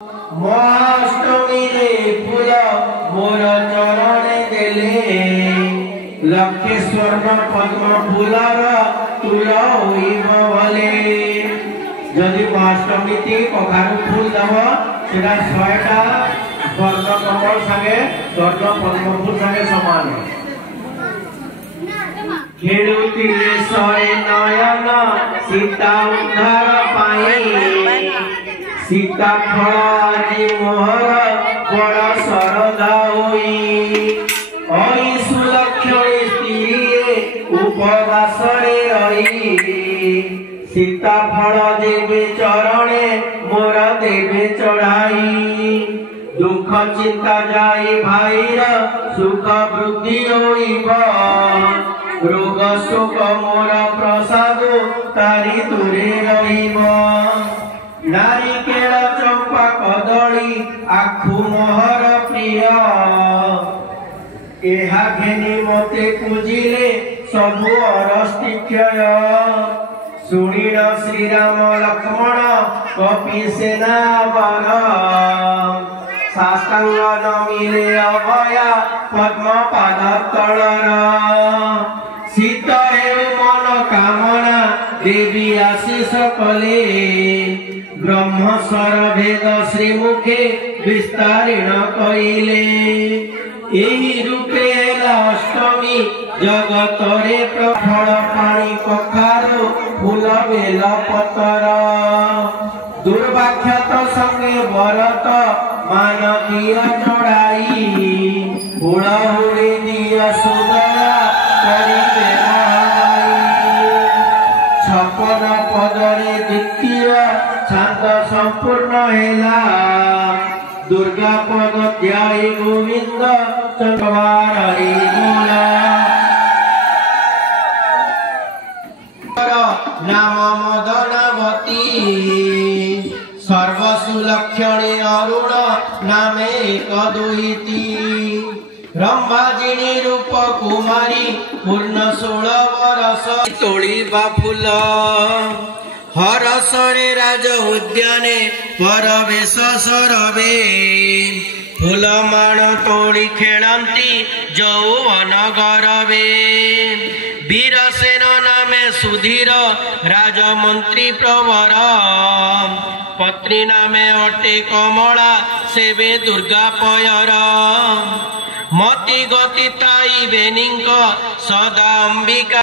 महाअष्टमी रे फूल मोर चरणे देले लक्षे स्वर्ण पद्म फूलर तुल होइब भले। जदि महाअष्टमी ती कखारु फूल दब सेटा 100टा स्वर्ण कमल संगे स्वर्ण पद्म फूल संगे समान है। खेलुतिले सरे नयन सीता उद्धार पाई सीता फल आजी मोहर बड़ सरदा होई ओई सुलक्षणी स्त्री उपवास रे रही सीता फल देवे चरणे मोर देवे चढ़ाई दुख चिंता जाई भाईर सुख वृद्धि होइब रोग शोक मोर प्रसाद तारी दूरे रहिब नारिकेल चंपा कदली आखु मोहर प्रिय एहा घेनी मते पूजिले सबु अरस्तिक्षय सुनील श्रीराम लक्ष्मण कपि सेना वर साष्टांग नमिले अभया पद्म पाद तलर सीतरे मन कामना देवी आशीष कले ब्रह्मस्वर भेद श्रीमुखे विस्तारिण कइले एही रूपे अष्टमी जगतरे प्रफल पाणी कखारु फूल बेल पतर दुर्भाग्यत संगे भरत मानवीय चढ़ाई हुड़हुड़ी दिया सुदया करिबे छपन पदरे द्वितीय छंद संपूर्ण हेला दुर्गा पद ध्याय गोविंद चक्रवार हरि मूला नाम मदनवती सर्वसुलक्षणे अरुण नामे एक दुईति रंभाजिनी रूप कुमारी पूर्ण 16 वर्ष तोड़ीबा फूल हरसरे राज उद्याने परवेश सरवे फूल माण तोड़ी खेलती यौवन गरवे वीरसेन नामे सुधीर राजमंत्री प्रवर पत्नी नामे अटे कमला सेवे दुर्गा पयर मति गति ताई बेनिंक सदा अंबिका।